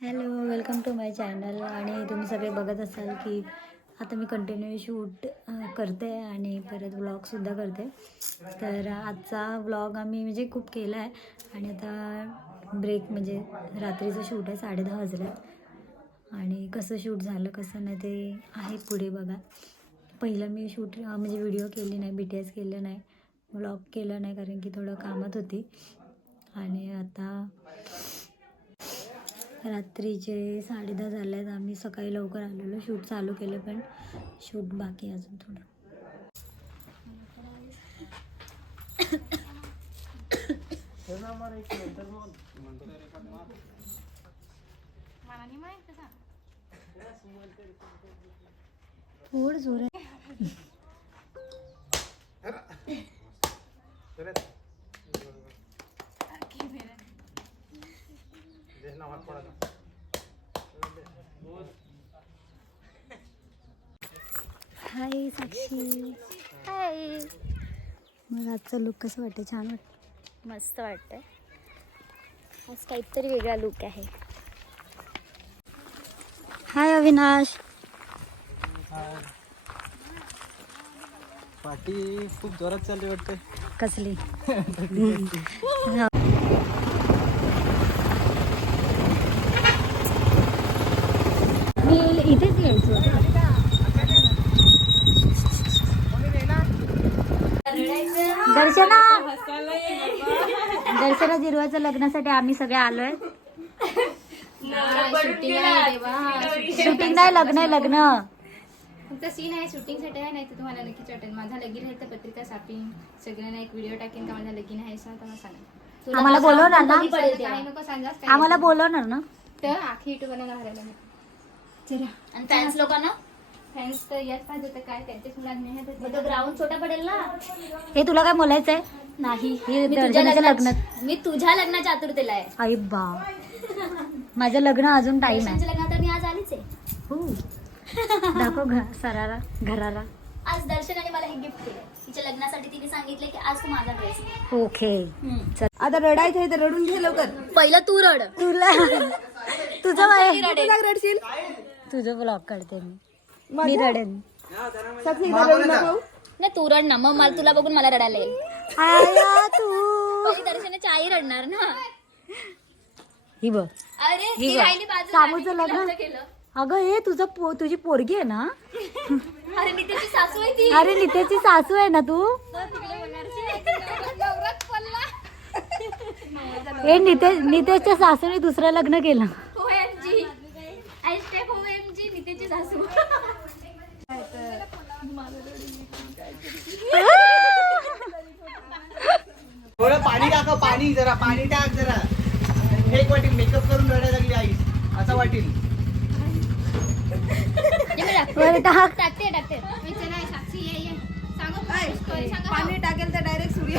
Hello, welcome to my channel. आणि तुम्ही सगळे बघत असाल की आता मी कंटिन्यू शूट करते आणि परत व्लॉगसुद्धा करते. तर आजचा व्लॉग आम्ही म्हणजे खूप केला आहे आणि आता ब्रेक म्हणजे रात्रीचं शूट आहे, 10:30 वाजल्यात. आणि कसं शूट झालं कसं नाही ते आहे पुढे बघा. पहिलं मी शूट म्हणजे व्हिडिओ केली नाही, BTS केलं नाही, व्लॉग केलं नाही कारण की थोडं कामात होती. आणि आता रात्रीचे 10:30 झाले आहेत. आम्ही सकाळी लवकर आलेलो, शूट चालू केलं पण शूट बाकी आहे अजून थोडं. थोड जोर हाय साक्षी. हाय, मग आजचा लुक कसं वाटतं? छान वाटतं? मस्त वाटतंय. आज काहीतरी वेगळा लुक आहे. हाय अविनाश. पार्टी खूप जोरात चालली वाटते. कसली? मी इथेच यायचो. दर्शना जिरवाच्या लग्नासाठी आम्ही सगळे आलोय. शूटिंग नाही, लग्न आहे. लग्न फक्त सीन आहे, शूटिंग साठी आहे. नाही तर तुम्हाला नक्कीच वाटेल माझा लगीन आहे तर पत्रिका छापीन, सगळ्यांना एक व्हिडिओ टाकेन का माझा लगीन आहे असं तेव्हा सांगा. आम्हाला बोलवणार ना? काही नको सांगा, आम्हाला बोलवणार ना? तर आखी युट्यूब राहायला चला. आणि फॅन्स लोकांना फॅन्स तर याच पाहिजे होतं काय त्यांच्याच मुलांनी मग तो ग्राउंड छोटा पडेल ना. हे तुला काय बोलायचंय? नाही, हे मी दर्शनाच्या लग्नात. मी तुझ्या लग्नाच्या आतुरतेला आहे. आई बा, माझं लग्न अजून टाइम आहे. दर्शनच्या लग्नात मी आज आलीच आहे. हो. दाखव सरारा घराला. आज दर्शनाने मला हे गिफ्ट केलं. तिच्या लग्नासाठी तिने सांगितले की आज तू माझा ड्रेस. ओके. आता रडायचं आहे तर रडून घे लवकर. पहिलं तू रड. तुला तुझं वय रडशील तुझं ब्लॉग काढते मी रडेन. साक्षी रडू नको. नाही तू रड ना, मग मला तुला बघून मला रडायला येईल. आया तू. दर्शनाची आई रडणार ना. ही बघ, अरे ही ती बघ. राहिली बाजूला. सामूचं लग्न. लग्न केलं. अगं हे तुझी पोरगी आहे ना? अरे नितीची सासू आहे ती. अरे नितेची सासू आहे ना तू? हे नितेशच्या सासूने दुसरं लग्न केलं. OMG. hashtag OMG नितीची सासू. थोडं पाणी टाका, पाणी जरा पाणी टाक जरा. एक वाटील मेकअप करून रडायला लागली आई, असं वाटेल. टाकते चला साक्षी ये सांगू पाणी टाकेल तर डायरेक्ट सूर्य.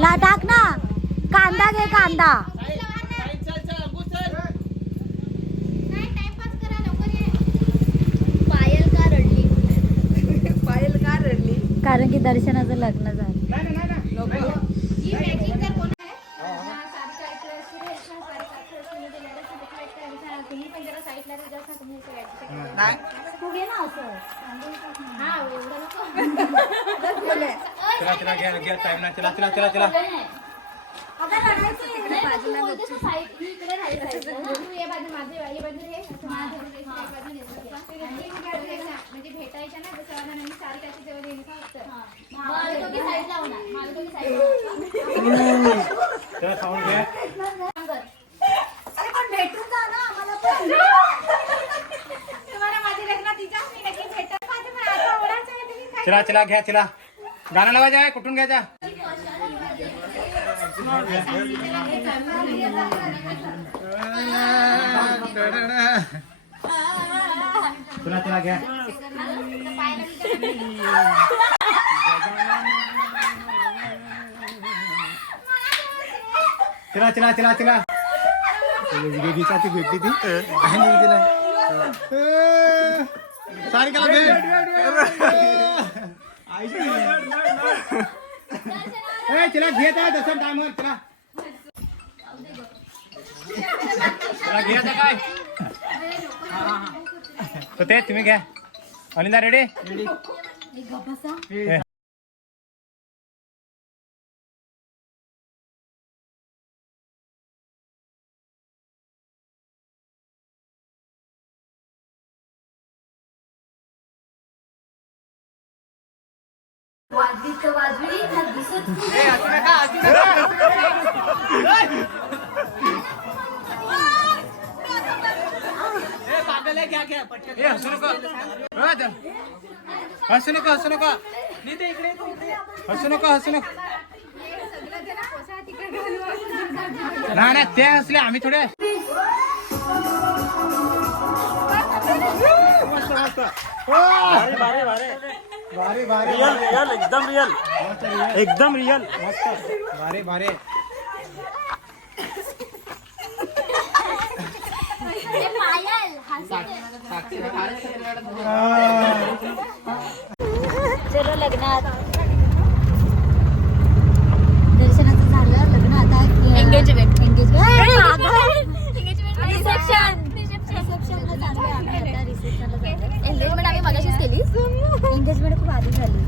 ला टाक ना. कांदा घे, कांदा. पायल का रडली? पायल का रडली? कारण की दर्शनाचं लग्न झालं. ही मॅचिंग कर कोण आहे? सारिका ऐकलं सुरेश ना, सारिका ऐकलं तुम्ही ते लेडीज साठी ऐकलं आणि तुम्ही पण जरा साईडला जा सा तुम्ही ते ऐकलं. तू घे ना असं. हा एवढं नको. चला घ्या टाइम ना. चला. तू बोलते तू साईड ही इकडे राहायचं. तू ये बाजू माझे ये बाजू हे असं माझ्या बाजू म्हणजे भेटायच्या ना जसं आणि सारिकाची जवळ येईल का असतं. मला दोघी साईड लावणार. मला दोघी साईड लावणार. चला खाऊन घ्या. अरे पण भेटून जा ना आम्हाला पण. तुम्हाला माझे लग्न तिच्या मी नक्की भेटत माझे पण आता ओढायचं आहे तुम्ही काय चला घ्या. गाणं लावायचं आहे, कुठून घ्यायचा? चला घ्या. चला. वेगळीचा ती भेटली ती आणि तिला सारिकाला भेट. चला घेत आहे तसं टायमर. चला तर ते तुम्ही घ्या. अनिता रेडी? हसू नका. हसू नका. हसू नका. हसू नका. हसू नका. नाही ते हसले आम्ही थोडे. एकदम रिअल मस्त. भारी भारी. चलो लग्नात. दर्शनाचं झालं लग्न. आता एंगेजमेंट. एंगेजमेंट आम्ही मगाशीच केली. एंगेजमेंट खूप आधी झाली.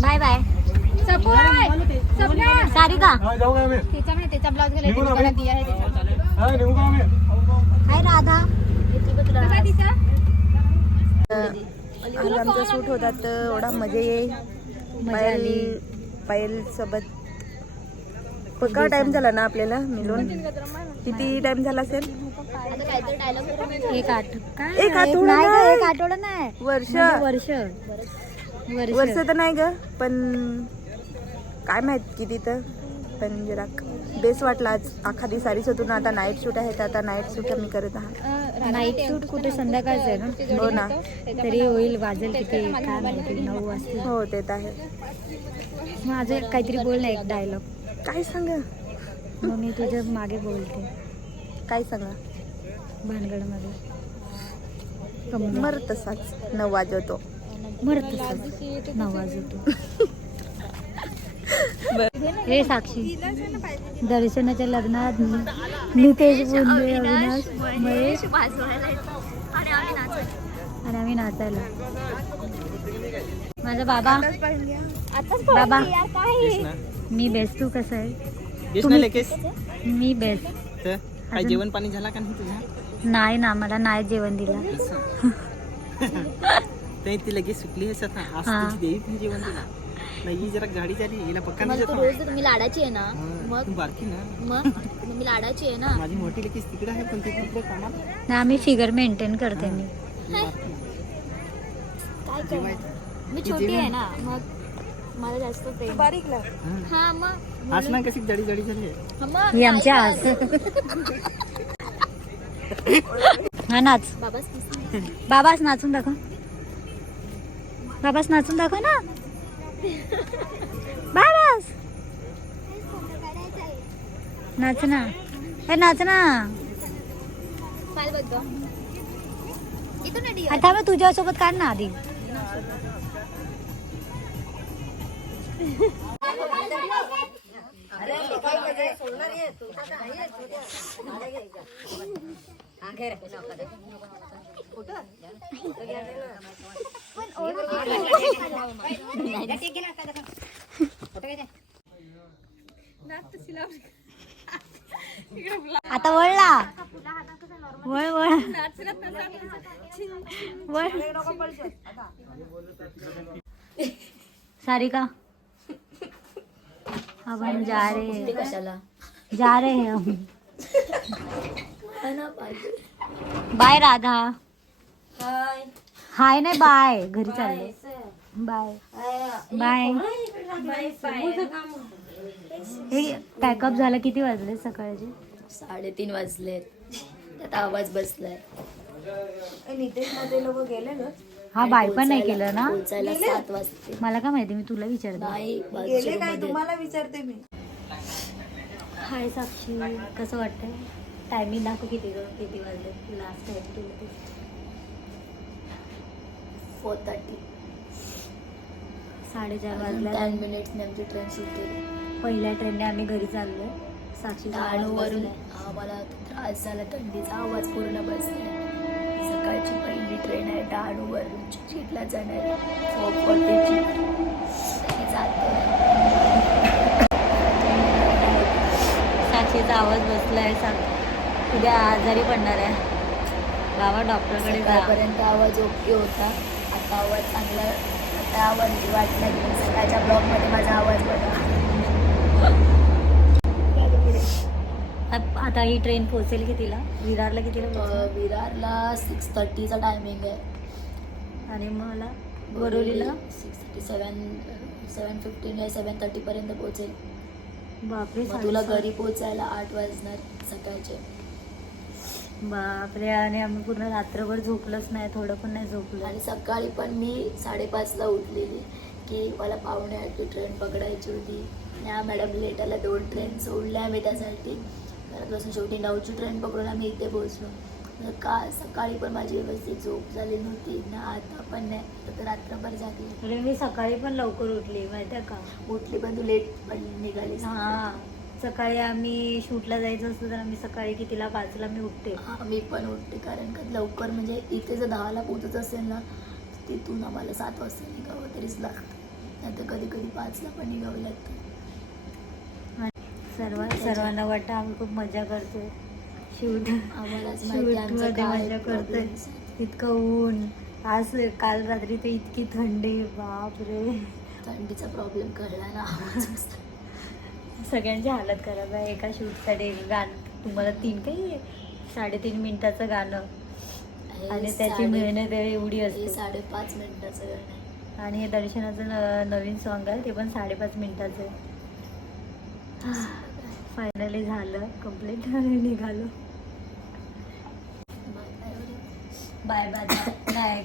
Bye bye Sarika. त्याचा ब्लाउज घालायचा दिया आहे हाय राधा. आज आमचा शूट होता तर एवढा मजा येईल. पायल सोबत पक्का टाइम झाला ना आपल्याला मिळून. किती टाइम झाला असेल? एक आठवडा नाही. वर्ष तर नाही ग, पण काय माहित किती तर. पण जरा बेस्ट वाटला आज. अख्खा दिवस सारी होतून आता नाईट शूट आहे तर आता नाईट शूट आम्ही करत आहात. नाईट शूट कुठे संध्याकाळचं आहे ना. हो ना. तरी होईल. वाजेल किती काय माहिती 9 वाजता. हो ते तर आहे. माझं काहीतरी बोल ना एक डायलॉग. काय सांगा? मग मी तुझ्या मागे बोलते. काय सांगा? भानगडमध्ये मर तसाच 9 वाजवतो. मरत 9 वाजतो. हे साक्षी दर्शनाच्या लग्नात नितेश बोंदे, अविनाश, महेश आणि आम्ही नाचायला. माझा बाबा. बाबा मी बेस्ट. तू कसं आहे? मी बेस्ट. काय जेवण पाणी झाला का नाही तुझा? नाही ना, मला नाही जेवण दिलं. ती लगेच सुटली आहे आता. आज तुझी देवी पण जेवण दिला नाही. जरा गाडी झाली हिला पक्का नाही तू रोज मी लाडाची आहे ना. मग तू बारकी ना. मग मी लाडाची आहे ना. माझी मोठी लगेच तिकडे आहे पण ती तिकडे कामात. ना मी फिगर मेंटेन करते. मी काय कर मी छोटी आहे ना. मग मला जास्त प्रेम. बारीकला हा मग आज ना कशी जडी जडी झाली आहे. मग ही आमच्या आज. हा नाच. बाबाच नाचून दाखव. बाबाच नाचून दाखव ना. बाबास नाच ना. हे नाच ना. पायल बघ गं. इथून रेडी आता मी तुझ्यासोबत काढ ना आधी. आता वळला. वळ वळ वळ. सारिका अब हम जा रहे हैं. हम. बाय राधा. हाय नाही बाय. घरी चालले. Bye bye. हे पॅकअप झालं. किती वाजले सकाळचे? 3:30 वाजलेत. त्यात आवाज बसलाय. नितेश मध्ये लोक गेले ना. हा बाय पण नाही केलं ना. पोचायला 7 वाजते. मला काय माहिती. मी तुला विचारते. नाही गेले काय तुम्हाला विचारते मी. हाय साक्षी, कसं वाटतंय? टायमिंग दाखव. किती वाजले लास्ट टाइम तू? 4:30. 4:30 वाजल्या. 10 मिनिट्स आमची ट्रेन सुटली. पहिल्या ट्रेनने आम्ही घरी चाललो. साक्षीचा डहाणूवरून आम्हाला त्रास झाला, थंडीचा आवाज पूर्ण बसला. सकाळची पहिली ट्रेन आहे डहाणूवरून चिखलीला जाणारी 4:40ची. तरी जातो. साक्षीचा आवाज बसलाय. उद्या आजारी पडणार आहे. गावा डॉक्टरकडे जा. सकाळपर्यंत आवाज ओके होता, आता आवाज चांगला. आता आवाज वाटला की सकाळच्या ब्लॉगमध्ये माझा आवाज बघा. आता ही ट्रेन पोहोचेल कितीला? विरारला कितीला पोहोचेल? विरारला 6:30चा टायमिंग आहे आणि मला वरोलीला 7:15 7:30 पर्यंत पोहोचेल. बापरे. मग तुला घरी पोहोचायला 8 वाजणार सकाळचे. बापरे. आणि आम्ही पूर्ण रात्रभर झोपलोच नाही, थोडं पण नाही झोपलो. आणि सकाळी पण मी 5:30ला उठलेली की मला 7:45ची ट्रेन पकडायची होती. या मॅडम लेट आला, 2 ट्रेन सोडल्या मी त्यासाठी. घरात बसून शेवटी 9ची ट्रेन पकडून आम्ही इथे पोहोचलो. सकाळी पण माझी व्यवस्थित झोप झाली नव्हती ना, आता पण नाही. आता रात्रभर जागली. म्हणजे मी सकाळी पण लवकर उठली माहिती आहे का. उठली पण तू लेट पण निघाली. हां, सकाळी आम्ही शूटला जायचं असतं तर आम्ही सकाळी कितीला 5ला मी उठते. हां, मी पण उठते कारण का लवकर म्हणजे इथे जर 10ला पोहोचत असेल ना, तिथून आम्हाला 7 वाजता निघावं तरीच लागतं. नाही तर कधी कधी 5ला पण निघावं लागतं. सर्वांना वाटतं आम्ही खूप मजा करतोय. शूट आम्हालाच माहिती आमचं शूटमध्ये काय मजा करतोय. problems. इतकं ऊन, आज काल रात्री तर इतकी थंडी. बापरे. थंडीचा प्रॉब्लेम कळला ना. सगळ्यांची हालत खराब आहे. एका शूटसाठी एक गाणं तुम्हाला 3.5 मिनिटाचं गाणं आणि त्याची मेहनत एवढी असते. 5.5 मिनिटाचं गाणं आहे. आणि हे दर्शनाचं नवीन सॉन्ग आहे, ते पण 5.5 मिनिटाचं आहे. फायनली झालं कम्प्लीट आणि निघालो. Bye bye. नाही